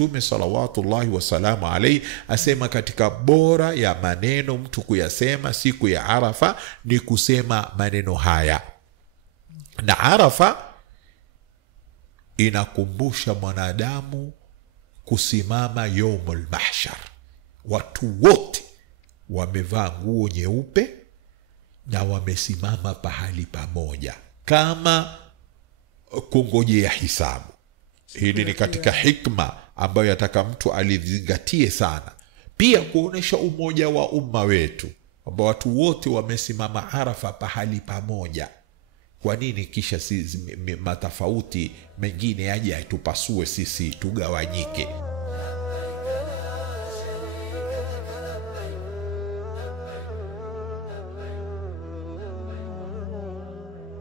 Mtume salawatullahi wasalamu alayhi asema katika bora ya maneno mtu kuyasema siku ya Arafa ni kusema maneno haya. Na Arafa inakumbusha mwanadamu kusimama yaumul mahshar. Watu wote wamevaa nguo nyeupe na wamesimama pahali pamoja kama kungojea hisabu. Hili ni katika hikma ambayo yataka mtu alizingatie sana. Pia kuonesha umoja wa umma wetu, ambao watu wote wamesimama Arafa pahali pamoja. Kwa nini kisha matofauti mengine yaje atupasue sisi tugawanyike?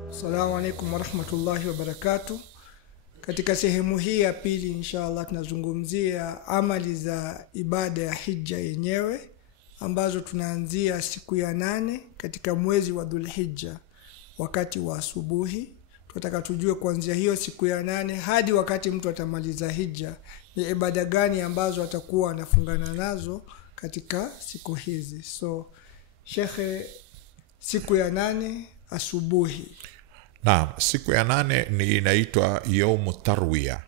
Assalamu alaikum warahmatullahi wabarakatuh. Katika sehemu hii ya pili inshallah tunazungumzia amali za ibada ya hija yenyewe, ambazo tunaanzia siku ya 8 katika mwezi wa Dhulhijja wakati wa asubuhi. Tunataka tujue kuanzia hiyo siku ya 8 hadi wakati mtu atamaliza hija ni ibada gani ambazo atakuwa anafungana nazo katika siku hizi. So Sheikh, siku ya 8 asubuhi. Naam, siku ya 8 ni inaitwa yaumu tarwiya.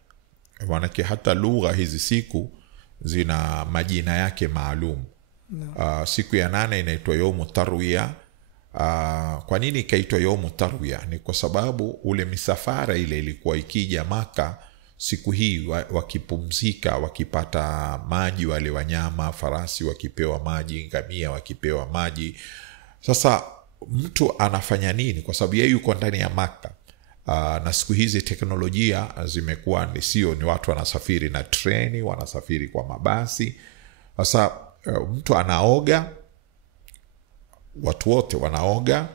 Maanake hata lugha hizi siku zina majina yake maalum. No. Siku ya 8 inaitwa yaumu tarwiya. Kwa nini ikaitwa yaumu tarwiya? Ni kwa sababu ule misafara ile ilikuwa ikija Maka siku hii wakipumzika, wakipata maji, wale wanyama, farasi wakipewa maji, ngamia wakipewa maji. Sasa mtu anafanya nini? Kwa sababu yeye yuko ndani ya Maka. Na siku hizi teknolojia zimekuwa ni watu wanasafiri na treni, wanasafiri kwa mabasi. Sasa mtu anaoga, watu wote wanaoga,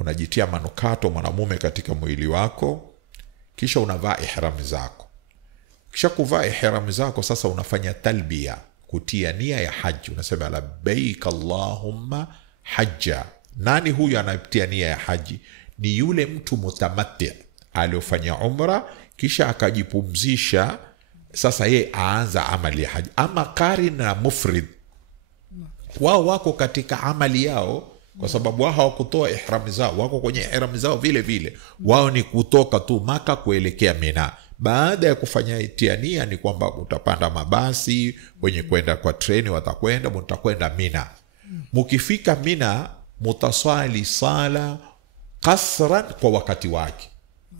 unajitia manukato mwanamume katika mwili wako, kisha unavaa ihram zako. Kisha kuvaa ihram zako sasa unafanya talbiya, kutia nia ya haji. Unasema labbaik Allahumma hajja. Nani huyu anayetia nia ya haji? Ni yule mtu mutamatti aliyofanya umra kisha akajipumzisha. Sasa yeye aanza amali ya haji. Ama qarin na mufrid, wao wako katika amali yao, kwa sababu wao hawakutoa ihram zao, wako kwenye ihram zao vile vile. Wao ni kutoka tu Maka kuelekea Mina. Baada ya kufanya tia ni kwamba utapanda mabasi, wenye kwenda kwa treni watakwenda, mtakwenda Mina. Mukifika Mina mutaswali sala qasran kwa wakati wake.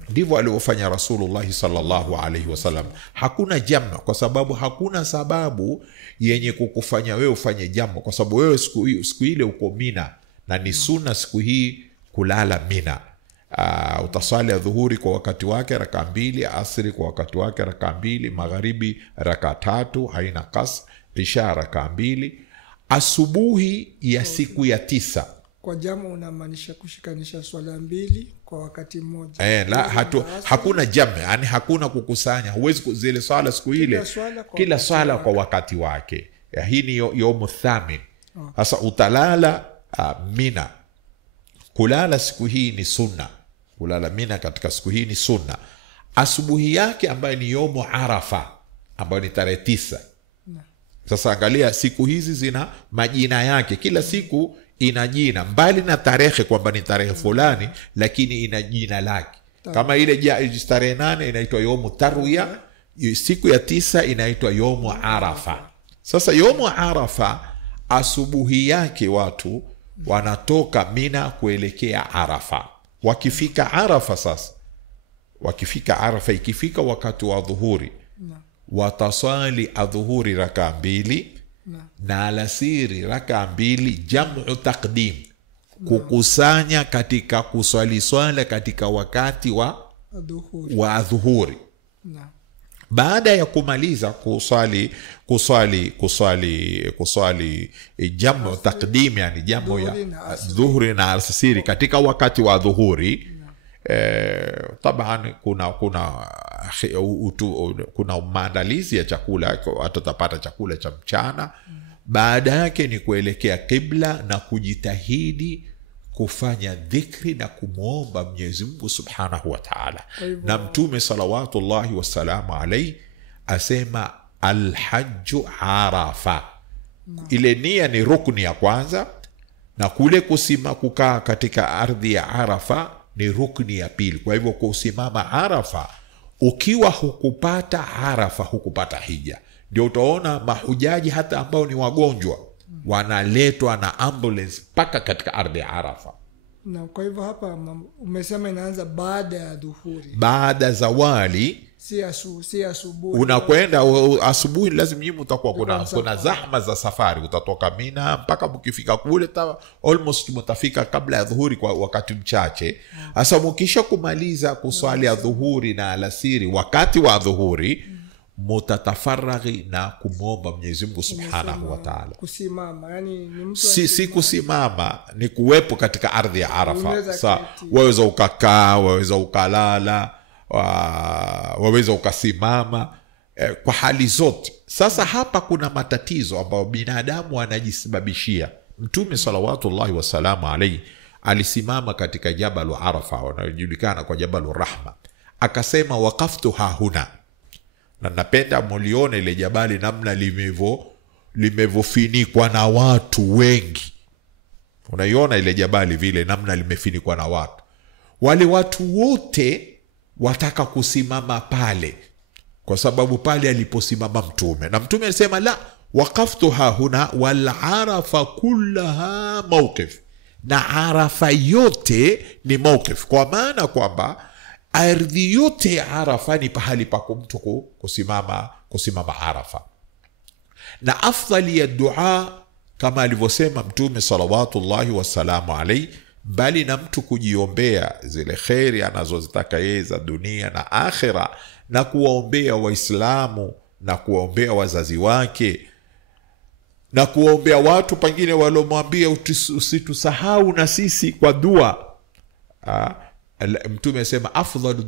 Ndivyo alivyofanya Rasulullah sallallahu alaihi wasallam. Hakuna jamu, kwa sababu hakuna sababu yenye kukufanya wewe ufanye jamu, kwa sababu wewe siku ile uko Mina na ni sunna siku hii kulala Mina. Utaswali dhuhuri kwa wakati wake raka 2, asri kwa wakati wake raka 2, magharibi raka 3, haina qas, isha raka 2. Asubuhi ya siku ya 9. Kwa jamu unamaanisha kushikanisha swala 2 kwa wakati mmoja. Hakuna jamu, yani hakuna kukusanya. Huwezi zile swala siku ile kila swala kwa wakati wake. Hii ni yaumu thamin. Sasa utalala Mina. Kulala siku hii ni sunna. Kulala Mina katika siku hii ni sunna. Asubuhi yake ambayo ni yaumu Arafa, ambayo ni tarehe 9. Sasa angalia, siku hizi zina majina yake. Kila siku ina jina, mbali na tarehe kwamba ni tarehe fulani, lakini ina jina lake. Kama ile tarehe 8 inaitwa yaumu tarwiya, siku ya 9 inaitwa yaumu Arafa. Sasa yaumu Arafa asubuhi yake watu wanatoka Mina kuelekea Arafa. Wakifika Arafa sasa, ikifika wakati wa dhuhuri, wataswali adhuhuri raka 2 na alasiri raka 2, jamu taqdim, kukusanya katika kuswali swala katika wakati wa adhuhuri. Baada ya kumaliza kuswali jamu taqdim, yani jamu ya dhuhuri na alasiri katika wakati wa adhuhuri. Taban kuna maandalizi ya chakula, atapata chakula cha mchana. Baada yake ni kuelekea kibla na kujitahidi kufanya dhikri na kumuomba Mwenyezi Mungu Subhanahu wa Ta'ala. Na Mtume salawatullahi wasalamu alayhi asema alhajju arafa. Ile nia ni rukni ya kwanza, na kule kukaa katika ardhi ya Arafa ni rukni ya pili. Kwa hivyo kusimama Arafa, ukiwa hukupata Arafa hukupata hija. Ndio utaona mahujaji hata ambao ni wagonjwa wanaletwa na ambulance mpaka katika ardhi ya Arafa. Na kwa hivyo hapa umesema inaanza baada ya dhuhuri, baada zawali, si asubuhi. Unakwenda asubuhi, lazima nyinyi mtakuwa kuna zahma za safari. Utatoka Mina mpaka mkifika kule almost mtafika kabla ya dhuhuri kwa wakati mchache. Sasa mkisha kumaliza kuswali ya dhuhuri na alasiri, wakati wa dhuhuri mutatafaraghi na kumwomba Mwenyezi Mungu Subhanahu wa Ta'ala. Kusimama yani ni mtu si kusimama, ni kuwepo katika ardhi ya Arafa. Sasa waweza ukakaa, waweza ukalala, waweza ukasimama, kwa hali zote. Sasa hapa kuna matatizo ambayo binadamu anajisababishia. Mtume salawatullahi wasalamu alayhi alisimama katika Jabal Arafa, wanajulikana kwa Jabal Rahma, akasema waqaftu hahuna. Na napenda mulione ile jabali namna limevofinikwa na watu wengi. Unaiona ile jabali vile namna limefinikwa na watu. Wale watu wote wataka kusimama pale, kwa sababu pale aliposimama Mtume. Na Mtume alisema la, waqaftu hahuna wal arafa kullaha mawqif. Na Arafa yote ni mawqif, kwa maana kwamba ardhi yote ya Arafa ni pahali pa mtu kusimama Arafa. Na afdali ya dua kama alivyosema Mtume salawatullahi wasalamu alayhi, bali na mtu kujiombea zile khairi anazozitaka yeye za dunia na akhira, na kuwaombea Waislamu na kuwaombea wazazi wake na kuwaombea watu pengine walomwambia usitusahau na sisi kwa dua. Mtume sema afdalu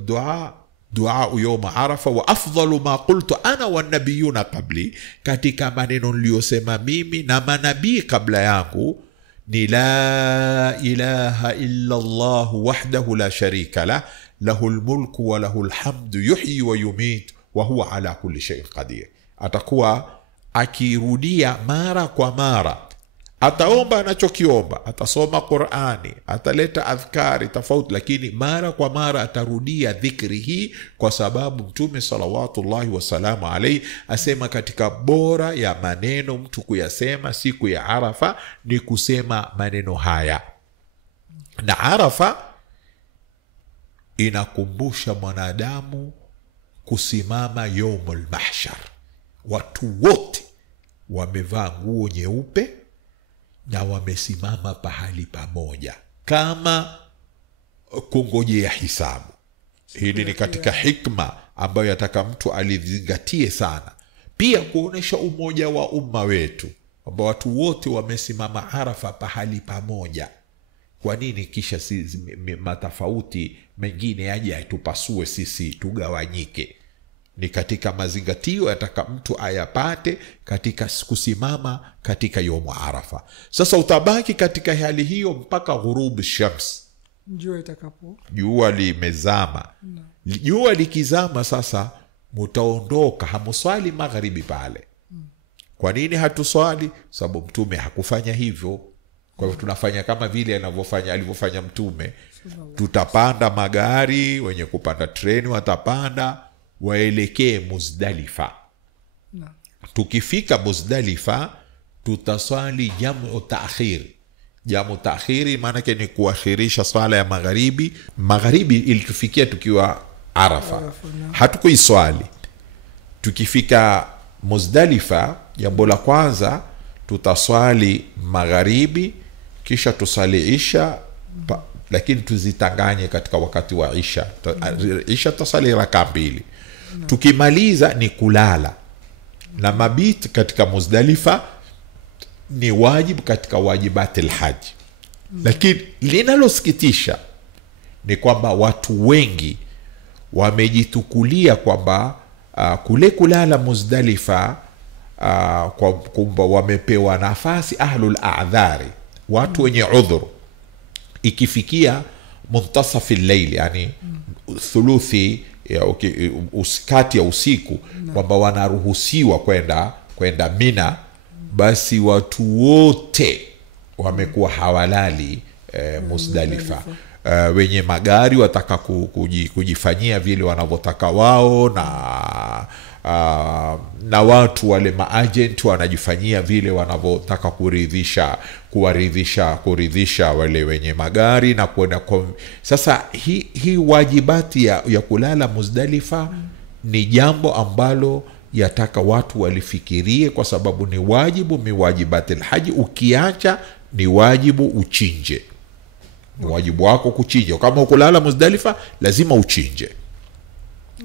dua yawma Arafa wa afdalu ma qultu ana wan nabiyuna qabli, katika maneno niliyosema mimi na manabii kabla yangu ni la ilaha illa Allah wahdahu la sharika la, lahul mulku wa lahul hamdu yuhyi wa yumit wa huwa ala kulli shay'in qadir. Atakuwa akirudia mara kwa mara, ataomba anachokiomba, atasoma Qur'ani, ataleta adhkari tofauti, lakini mara kwa mara atarudia dhikri hii, kwa sababu Mtume salawatullahi wasalamu alayhi asema katika bora ya maneno mtu kuyasema siku ya Arafa ni kusema maneno haya. Na Arafa inakumbusha mwanadamu kusimama yaumul mahshar. Watu wote wamevaa nguo nyeupe na wamesimama pahali pamoja kama kungojea hisabu. Hili ni katika hikma ambayo yataka mtu alizingatie sana, pia kuonesha umoja wa umma wetu, kwamba watu wote wamesimama Arafa pahali pamoja. Kwa nini kisha matofauti mengine yaje atupasue sisi tugawanyike? Ni katika mazingatio yataka mtu ayapate katika kusimama katika yaumu Arafa. Sasa utabaki katika hali hiyo mpaka ghurub shams, jua limezama. Jua likizama sasa mutaondoka, hamuswali magharibi pale. Kwa nini hatuswali? Sababu Mtume hakufanya hivyo. Kwa hivyo tunafanya kama vile alivyofanya Mtume. Tutapanda magari, wenye kupanda treni watapanda waelekee Muzdalifa. Tukifika Muzdalifa tutaswali jamu ta'khir. Jamu ta'khiri maana yake ni kuakhirisha swala ya magharibi. Magharibi ilitufikia tukiwa Arafa, hatukuiswali. Tukifika Muzdalifa, jambo la kwanza tutaswali magharibi, kisha tusali isha, lakini tuzitanganye katika wakati wa isha. Isha tutasali raka 2. Tukimaliza ni kulala, na mabiti katika Muzdalifa ni wajibu katika wajibatil haji. Lakini linalosikitisha ni kwamba watu wengi wamejitukulia kwamba kule kulala Muzdalifa kwamba wamepewa nafasi ahlul a'dhari, watu wenye udhuru. Ikifikia muntasafi al-layl, yani thuluthi kati ya usiku kwamba wanaruhusiwa kwenda Mina, basi watu wote wamekuwa hawalali Muzdalifa. Wenye magari wataka kujifanyia vile wanavyotaka wao, na watu wale maagent wanajifanyia vile wanavyotaka kuridhisha wale wenye magari na kwenda. Sasa hii wajibati ya kulala Muzdalifa ni jambo ambalo yataka watu walifikirie, kwa sababu ni wajibu miwajibati alhaji. Ukiacha ni wajibu uchinje, ni wajibu wako kuchinja. Kama ukulala Muzdalifa lazima uchinje.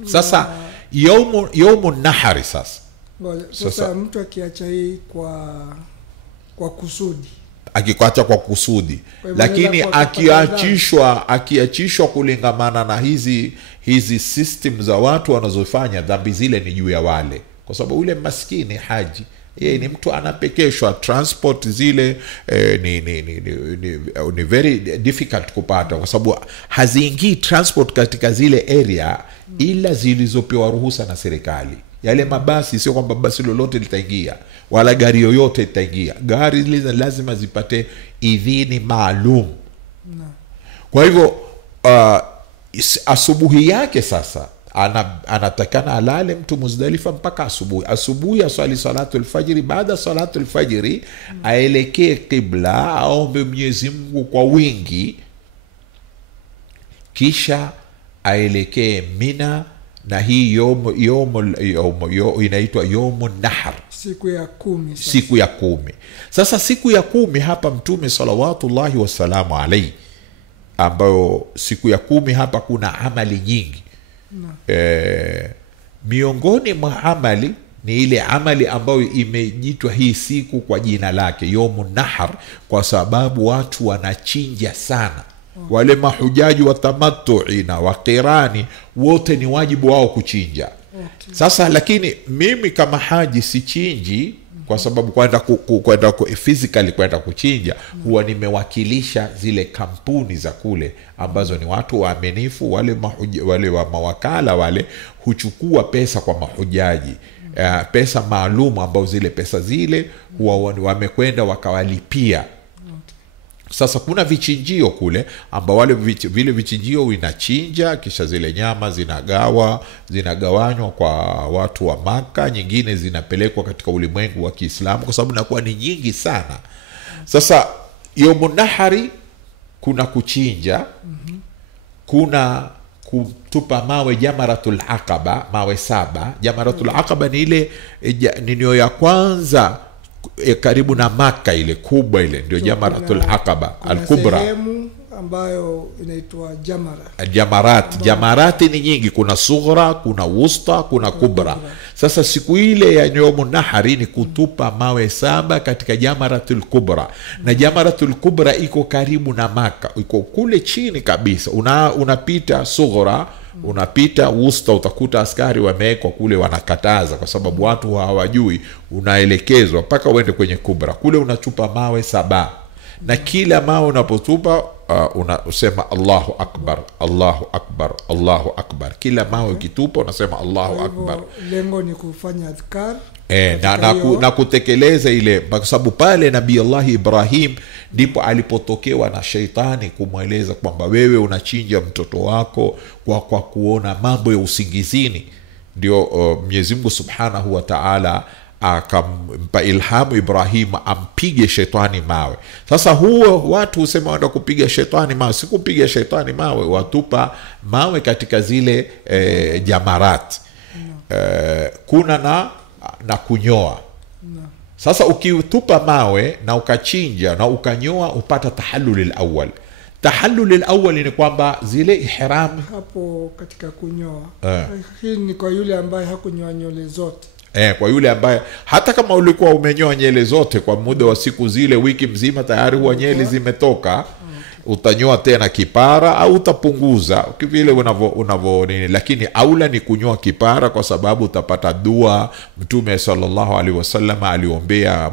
Sasa yaumu nahari sasa mtu akiacha hii kwa kusudi, akikwacha kwa kusudi, lakini akiachishwa kulingamana na hizi system za watu wanazofanya, dhambi zile ni juu ya wale, kwa sababu yule maskini haji yeye ni mtu anapekeshwa, transport zile ni very difficult kupata, kwa sababu haziingii transport katika zile area ila zilizopewa ruhusa na serikali. Yale mabasi sio kwamba basi lolote litaingia wala gari yoyote litaingia, gari zile lazima zipate idhini maalum. Kwa hivyo asubuhi yake sasa anatakana alale mtu Muzdalifa mpaka asubuhi aswali salatu alfajiri. Baada salatu alfajiri aelekee qibla, aombe Mwenyezi Mungu kwa wingi, kisha aelekee Mina. Na hii inaitwa yaumun nahr, siku ya 10. Siku ya 10. Sasa siku ya 10 hapa Mtume salawatullahi wasalamu alayhi, ambayo siku ya 10 hapa kuna amali nyingi. Miongoni mwa amali ni ile amali ambayo imejitwa hii siku kwa jina lake yaumun nahr, kwa sababu watu wanachinja sana. Wale mahujaji wa tamattu'i na wa qirani wote ni wajibu wao kuchinja. Sasa lakini mimi kama haji sichinji, kwa sababu kwenda physically kwenda kuchinja huwa nimewakilisha zile kampuni za kule ambazo ni watu waaminifu. Wale wa mawakala wale huchukua pesa kwa mahujaji, pesa maalum, ambao zile pesa zile huwa wamekwenda wakawalipia. Sasa kuna vichinjio kule ambao vile vichinjio vinachinja, kisha zile nyama zinagawanywa kwa watu wa Maka, nyingine zinapelekwa katika ulimwengu wa Kiislamu, kwa sababu inakuwa ni nyingi sana. Sasa yaumun nahari kuna kuchinja, kuna kutupa mawe jamaratul aqaba, mawe 7. Jamaratul aqaba ni ile ninio ya kwanza karibu na Maka, ile kubwa ile ndio jamaratul aqaba al-kubra, sehemu ambayo inaitwa jamarati ni nyingi, kuna sughra, kuna wusta, kuna kubra. Sasa siku ile ya yaumun nahari ni kutupa mawe 7 katika jamaratul kubra. Na jamaratul kubra iko karibu na Maka, iko kule chini kabisa. Unapita sughra, unapita wusta, utakuta askari wamewekwa kule wanakataza, kwa sababu watu hawajui. Unaelekezwa mpaka uende kwenye kubra, kule unachupa mawe 7, na kila mawe unapotupa unasema Allahu akbar, Allahu akbar, Allahu akbar. Kila mawe ukitupa unasema Allahu akbar. Lengo ni kufanya adhkar na kutekeleza ile, kwa sababu pale Nabii Allah Ibrahim ndipo alipotokewa na sheitani kumweleza kwamba wewe unachinja mtoto wako kwa kuona mambo ya usingizini. Ndio Mwenyezi Mungu Subhanahu wa Ta'ala akampa ilhamu Ibrahim ampige shetani mawe. Sasa huo watu husema wanda kupiga shetani mawe. Sikupiga shetani mawe, watupa mawe katika zile jamarat. Kuna na kunyoa. Sasa ukitupa mawe na ukachinja na ukanyoa upata tahallul al-awwal. Tahallul al-awwal ni kwamba zile ihram hapo katika kunyoa. Hii ni kwa yule ambaye hakunyoa nywele zote. Kwa yule ambaye hata kama ulikuwa umenyoa nywele zote kwa muda wa siku zile, wiki mzima, tayari huwa nywele zimetoka. utanyoa tena kipara au utapunguza vile unavyo nini, lakini aula ni kunyoa kipara kwa sababu utapata dua. Mtume sallallahu alaihi wasallam aliombea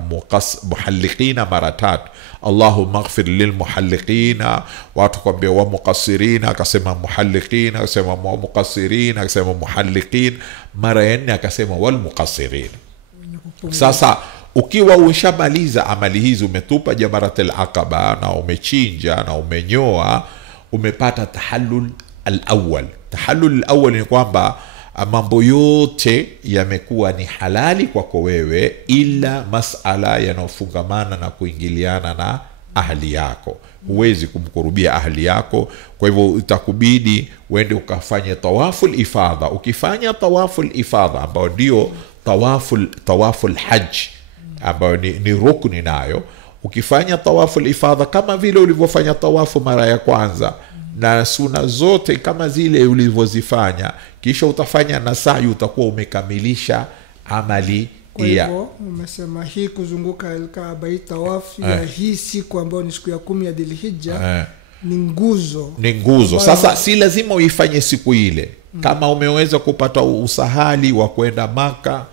muhalliqina mara 3, Allahumma ighfir lil muhalliqina, watu kwambia wa muqassirina, akasema muhalliqina, akasema muqassirina, akasema muhalliqin, mara 4 akasema wal muqassirin. Sasa ukiwa ushamaliza amali hizi, umetupa jamaratul aqaba na umechinja na umenyoa, umepata tahallul al-awwal. Tahallul al-awwal ni kwamba mambo yote yamekuwa ni halali kwako wewe, ila masala yanayofungamana na kuingiliana na ahli yako. Huwezi kumkurubia ahli yako, kwa hivyo itakubidi uende ukafanye tawaful ifadha. Ukifanya tawaful ifadha ambao ndio tawaful hajj ambayo ni rukni nayo, ukifanya tawaful ifadha kama vile ulivyofanya tawafu mara ya kwanza na suna zote kama zile ulivyozifanya, kisha utafanya na sa'i, utakuwa umekamilisha amali. Kwa hivyo umesema hii kuzunguka al-Kaaba, hii tawafu ya hii siku ambayo ni siku ya 10 ya Dhulhijja ni nguzo. Sasa si lazima uifanye siku ile. Kama umeweza kupata usahali wa kwenda Maka,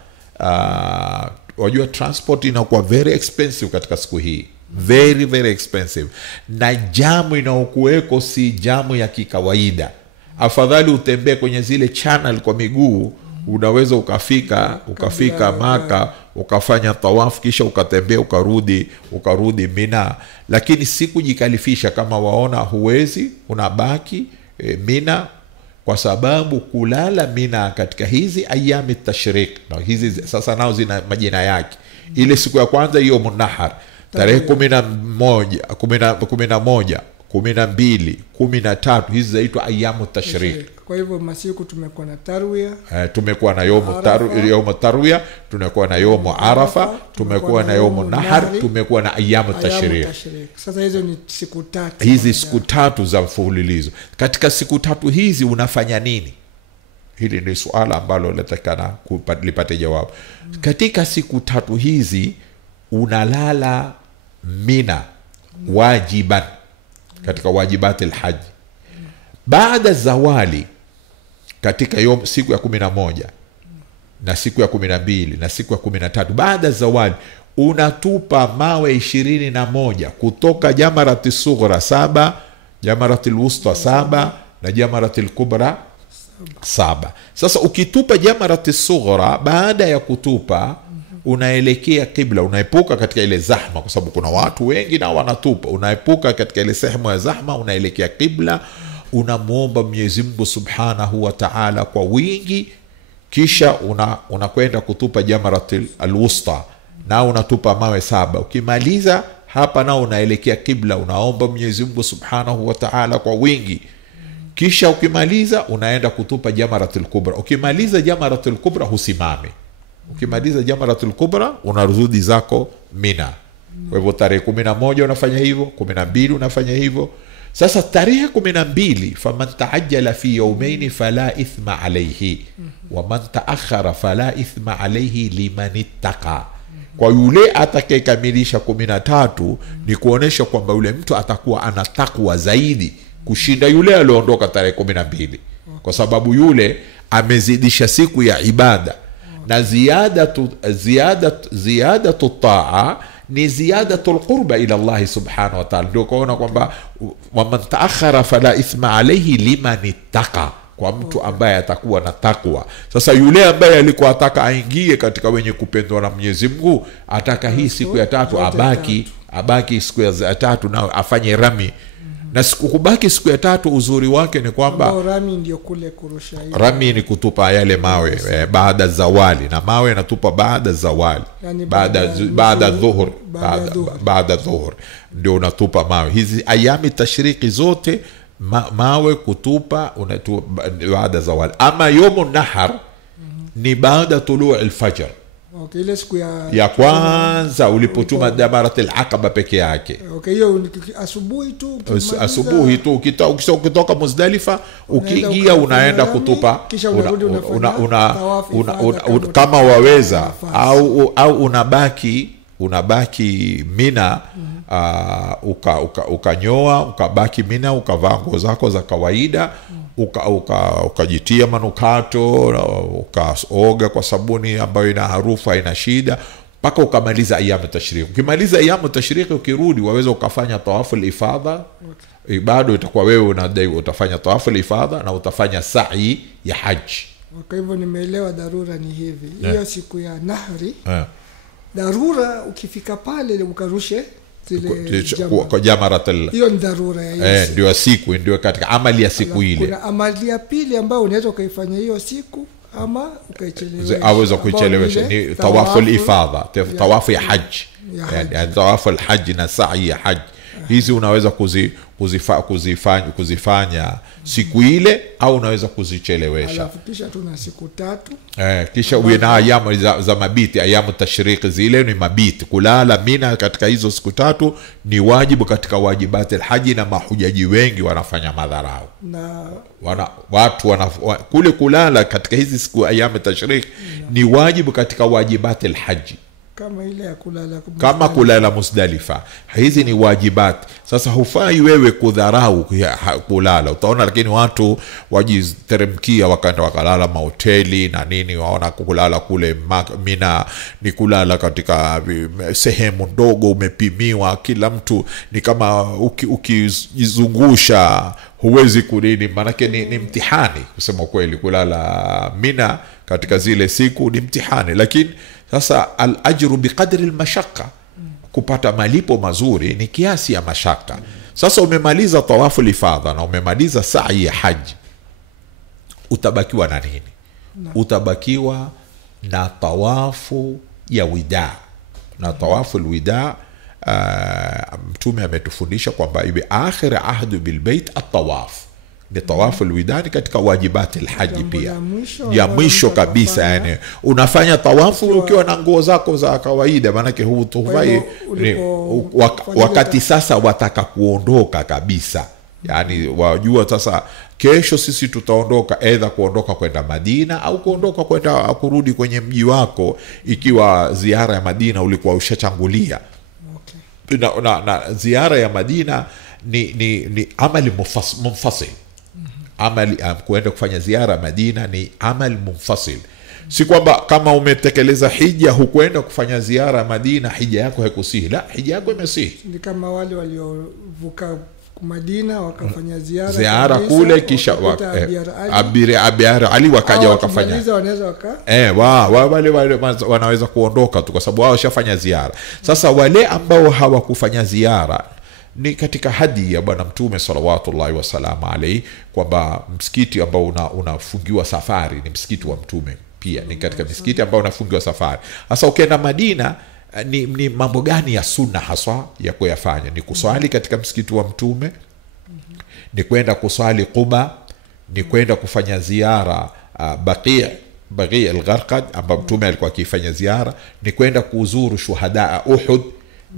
wajua transport inakuwa very expensive katika siku hii, very very expensive, na jamu inaokuweko si jamu ya kikawaida. Afadhali utembee kwenye zile channel kwa miguu, unaweza ukafika Maka, ukafanya tawafu, kisha ukatembea ukarudi Mina. Lakini siku jikalifisha, kama waona huwezi, unabaki Mina, kwa sababu kulala Mina katika hizi ayami tashriq, na hizi sasa nao zina majina yake. Ile siku ya kwanza hiyo munahar, tarehe 11, 12, 13, hizi zaitwa ayamu tashriq. Kwa hivyo masiku tumekuwa na tarwiya, tumekuwa na yomu tarwiya, tumekuwa na yomu arafa, tumekuwa na yomu nahar, tumekuwa na ayamu tashriq. Sasa hizo ni siku 3. Hizi siku 3 za mfululizo. Katika siku 3 hizi unafanya nini? Hili ni swala ambalo latakana lipate jawabu. Katika siku 3 hizi unalala Mina wajiban, katika wajibati al-hajj. Baada zawali, katika siku ya 11 na siku ya 12 na siku ya 13, baada zawali unatupa mawe 21 kutoka jamarati sughra 7, jamarati al-wusta 7 na jamarati al-kubra 7. Sasa ukitupa jamarati sughra, baada ya kutupa unaelekea kibla, unaepuka katika ile zahma, kwa sababu kuna watu wengi na wanatupa. Unaepuka katika ile sehemu ya zahma, unaelekea kibla, unamuomba Mwenyezi Mungu Subhanahu wa Ta'ala kwa wingi, kisha unakwenda kutupa jamaratul alwusta, na unatupa mawe 7. Ukimaliza hapa na unaelekea kibla, unaomba Mwenyezi Mungu Subhanahu wa Ta'ala kwa wingi, kisha ukimaliza unaenda kutupa jamaratul kubra. Ukimaliza jamaratul kubra husimame. Ukimaliza jamaratul kubra unarudi zako Mina. Kwa hivyo tarehe 11 unafanya hivyo, 12 unafanya hivyo. Sasa tarehe 12, faman taajjala fi yawmayn fala ithma alayhi wa man taakhara fala ithma alayhi liman ittaqa. Kwa yule atakayekamilisha 13 ni kuonesha kwamba yule mtu atakuwa ana takwa zaidi kushinda yule alioondoka tarehe 12, kwa sababu yule amezidisha siku ya ibada. Na ziyadatu taa ni ziyadatul qurba ila Allah subhanahu wa ta'ala. Ndio kuona kwamba waman taakhara fala ithma alayhi liman ittaqa, kwa mtu ambaye atakuwa na takwa. Sasa yule ambaye alikuwa ataka aingie katika wenye kupendwa na Mwenyezi Mungu, ataka hii siku ya 3 abaki siku ya 3 nao afanye rami. Na kubaki siku ya 3 uzuri wake ni kwamba rami ndio kule kurusha. Rami ni kutupa yale mawe baada zawali, na mawe natupa baada zawali, yani baada dhuhur ndio unatupa mawe. Hizi ayami tashriki zote mawe kutupa unatupa baada zawali. Ama yomu nahar ni baada tuluu al-fajr. Okay, ile siku ya kwanza ulipotuma jamaratul aqaba peke yake. Okay, hiyo asubuhi tu ukitoka Muzdalifa, ukiingia unaenda kutupa, kama waweza au unabaki Mina ukanyoa, ukabaki Mina, ukavaa nguo zako za kawaida, ukajitia manukato, ukaoga kwa sabuni ambayo ina harufu, haina shida, mpaka ukamaliza ayamu tashriq. Ukimaliza ayamu tashriq, ukirudi waweza ukafanya tawafu al-ifadha. Bado itakuwa wewe unadai utafanya tawafu al-ifadha na utafanya sa'i ya haji. Kwa hivyo nimeelewa dharura ni hivi. Hiyo siku ya nahri, dharura ukifika pale ukarushe kwa jamaratul, hiyo ni dharura ya hiyo. Ndio siku, ndio katika amali ya siku ile. Kuna amali ya pili ambayo unaweza ukaifanya hiyo siku ama ukaichelewesha. Aweza kuichelewesha, ni tawafu al-ifadha, tawafu ya haji. Yani tawafu al-haji na sa'i ya haji. Hizi unaweza kuzifanya siku ile au unaweza kuzichelewesha. Alafu kisha tuna siku 3. Kisha uwe na ayamu za mabiti, ayamu tashriq zile ni mabiti. Kulala Mina katika hizo siku 3 ni wajibu katika wajibati al-haji, na mahujaji wengi wanafanya madharau. Na watu kule kulala katika hizi siku ayamu tashriq ni wajibu katika wajibati al-haji. Kama ile ya kulala Muzdalifa. Hizi ni wajibat. Sasa hufai wewe kudharau kulala. Utaona lakini watu wajiteremkia wakaenda wakalala mahoteli na nini, waona kulala kule Mina ni kulala katika sehemu ndogo, umepimiwa, kila mtu ni kama ukizungusha huwezi kunini, manake ni mtihani kusema kweli. Kulala Mina katika zile siku ni mtihani, lakini sasa al-ajru biqadri al-mashaqqa, kupata malipo mazuri ni kiasi ya mashaka. Sasa umemaliza tawafu al-ifadha na umemaliza sa'i ya haji, utabakiwa na nini? Utabakiwa na tawafu ya wida. Na tawafu al-wida, Mtume ametufundisha kwamba iwe akhir ahdu bil bait at-tawaf. Ni tawafu al-wida katika wajibati al-haji pia. Ya mwisho kabisa, yani unafanya tawafu ukiwa na nguo zako za kawaida, maana yake hutuvai wakati sasa wataka kuondoka kabisa. Yani wajua sasa kesho sisi tutaondoka, aidha kuondoka kwenda Madina au kuondoka kwenda kurudi kwenye mji wako, ikiwa ziara ya Madina ulikuwa ushachangulia. Na ziara ya Madina ni amali munfasil. Amali kuenda kufanya ziara Madina ni amali munfasil. Si kwamba kama umetekeleza hija hukwenda kufanya ziara Madina hija yako haikusihi. La, hija yako imesihi. Ni kama wale waliovuka Madina wakafanya ziara kule, kisha Abiar Ali wakaja wakafanya. Wale wanaweza kuondoka tu kwa sababu wao washafanya ziara. Sasa wale ambao hawakufanya ziara, ni katika hadi ya Bwana Mtume sallallahu wasallam alayhi, kwamba msikiti ambao unafungiwa safari ni msikiti wa Mtume pia, ni katika msikiti ambao unafungiwa safari. Sasa ukienda Madina, ni mambo gani ya sunna haswa ya kuyafanya? Ni kuswali katika msikiti wa Mtume, ni kwenda kuswali Quba, ni kwenda kufanya ziara Baqi' al-Gharqad ambapo Mtume alikuwa akifanya ziara, ni kwenda kuzuru shuhada Uhud.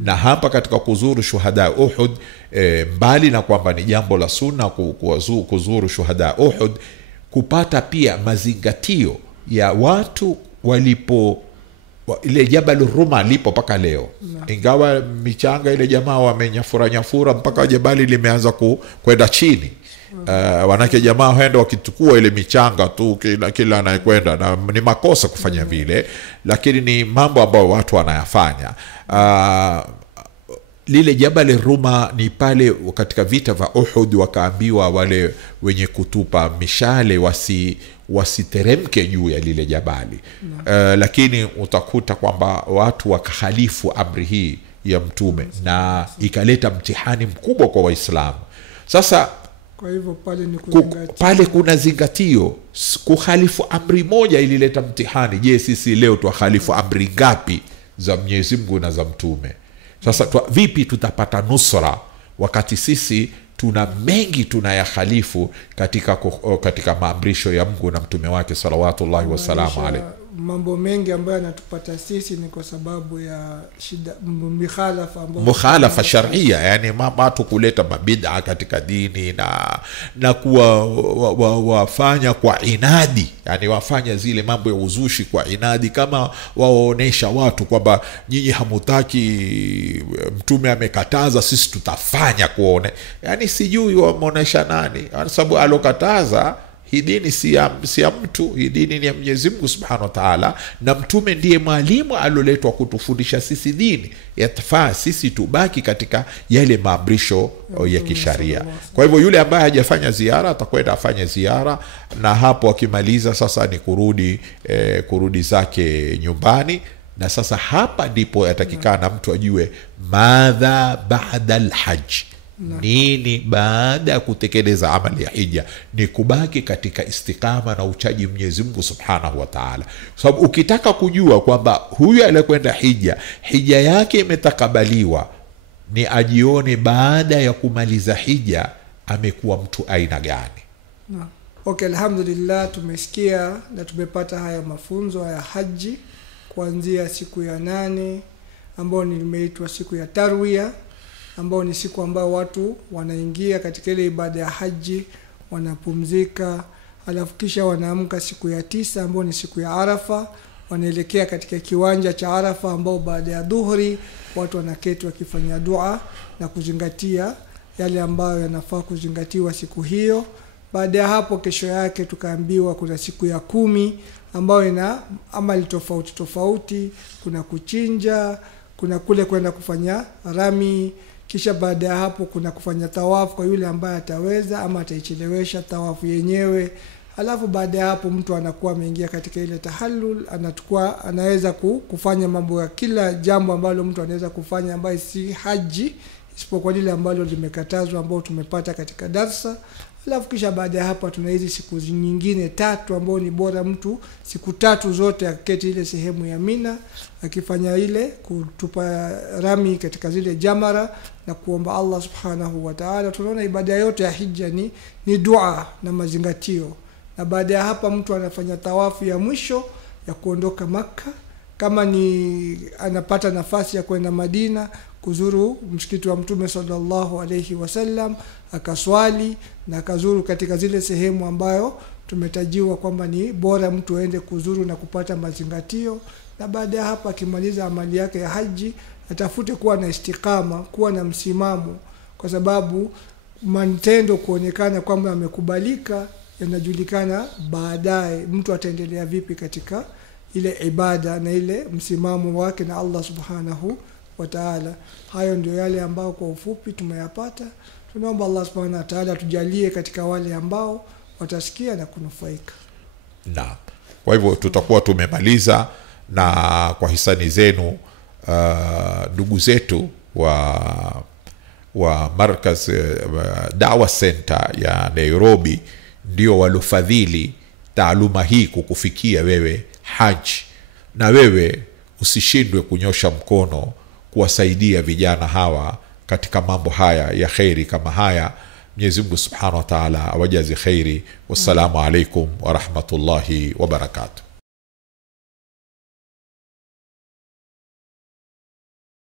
Na hapa katika kuzuru shuhada Uhud, mbali na kwamba ni jambo la sunna kuzuru shuhada Uhud, kupata pia mazingatio ya watu walipo ile Jabal Ruma lipo paka leo. Ingawa michanga ile jamaa wamenyafura mpaka jabali limeanza kwenda chini. Wanake jamaa waenda wakitukua ile michanga tu kila anayekwenda, na ni makosa kufanya vile, lakini ni mambo ambayo watu wanayafanya. Lile Jabal Ruma ni pale katika vita vya Uhud, wakaambiwa wale wenye kutupa mishale wasiteremke juu ya lile jabali. Lakini utakuta kwamba watu wakakhalifu amri hii ya Mtume, na ikaleta mtihani mkubwa kwa Waislamu. Sasa kwa hivyo pale kuna zingatio. Kukhalifu amri moja ilileta mtihani. Je, sisi leo tukhalifu amri ngapi za Mwenyezi Mungu na za Mtume? Sasa vipi tutapata nusra wakati sisi tuna mengi tunayakhalifu katika maamrisho ya Mungu na Mtume wake sallallahu wasallam alayhi? mambo mengi ambayo yanatupata sisi ni kwa sababu ya shida mukhalafa sharia, yani watu kuleta mabid'a katika dini na kuwa wafanya kwa inadi, yani wafanya zile mambo ya uzushi kwa inadi, kama waonesha watu kwamba nyinyi hamutaki, mtume amekataza, sisi tutafanya kuone. Yani sijui waonesha nani, kwa sababu alokataza hii dini si ya mtu, hii dini ni ya Mwenyezi Mungu Subhanahu wa Ta'ala, na mtume ndiye mwalimu aloletwa kutufundisha sisi dini. Yatafaa sisi tubaki katika yale maamrisho ya kisharia. Kwa hivyo yule ambaye hajafanya ziara atakwenda afanye ziara, na hapo akimaliza sasa ni kurudi zake nyumbani. Na sasa hapa ndipo yatakikana mtu ajue madha ba'da al-hajj, nini baada ya kutekeleza amali ya hija. Ni kubaki katika istiqama na uchaji Mwenyezi Mungu Subhanahu wa Ta'ala. Sababu ukitaka kujua kwamba huyu aliyekwenda hija yake imetakabaliwa, ni ajione baada ya kumaliza hija amekuwa mtu aina gani. Okay, alhamdulillah, tumesikia na tumepata haya mafunzo ya haji kuanzia siku ya 8 ambayo nimeitwa siku ya tarwiya, ambao ni siku ambao watu wanaingia katika ile ibada ya haji, wanapumzika, alafu kisha wanaamka siku ya 9 ambao ni siku ya Arafa, wanaelekea katika kiwanja cha Arafa, ambao baada ya dhuhuri watu wanaketi wakifanya dua na kuzingatia yale ambayo yanafaa kuzingatiwa siku hiyo. Baada ya hapo kesho yake tukaambiwa kuna siku ya 10 ambayo ina amali tofauti, kuna kuchinja, kuna kule kwenda kufanya rami, kisha baada ya hapo kuna kufanya tawafu kwa yule ambaye ataweza ama ataichelewesha tawafu yenyewe. Alafu baada ya hapo mtu anakuwa ameingia katika ile tahallul, anaweza kufanya mambo ya kila jambo ambalo mtu anaweza kufanya ambaye si haji, isipokuwa lile ambalo limekatazwa ambao tumepata katika darsa. Alafu kisha baada ya hapa tuna hizi siku nyingine 3 ambao ni bora mtu siku 3 zote aketi ile sehemu ya Mina akifanya ile kutupa rami katika zile jamara na kuomba Allah Subhanahu wa Ta'ala. Tunaona ibada yote ya hija ni dua na mazingatio. Na baada ya hapa mtu anafanya tawafu ya mwisho ya kuondoka Makka, kama ni anapata nafasi ya kwenda Madina kuzuru msikiti wa Mtume sallallahu alayhi wasallam, akaswali na akazuru katika zile sehemu ambayo tumetajiwa kwamba ni bora mtu aende kuzuru na kupata mazingatio. Na baada ya hapa akimaliza amali yake ya haji atafute kuwa na istiqama, kuwa na msimamo, kwa sababu matendo kuonekana kwamba amekubalika yanajulikana baadaye mtu ataendelea vipi katika ile ibada na ile msimamo wake na Allah Subhanahu wa Ta'ala. Hayo ndio yale ambao kwa ufupi tumeyapata. Tunaomba Allah Subhanahu wa Ta'ala tujalie katika wale ambao watasikia na kunufaika. Naam. Kwa hivyo tutakuwa tumemaliza, na kwa hisani zenu ndugu zetu wa Markaz Da'wa Center ya Nairobi ndio walofadhili taaluma hii kukufikia wewe haji, na wewe usishindwe kunyosha mkono kuwasaidia vijana hawa katika mambo haya ya khairi kama haya. Mwenyezi Mungu Subhanahu wa Ta'ala awajaze khairi. Wassalamu alaikum wa rahmatullahi wa barakatuh.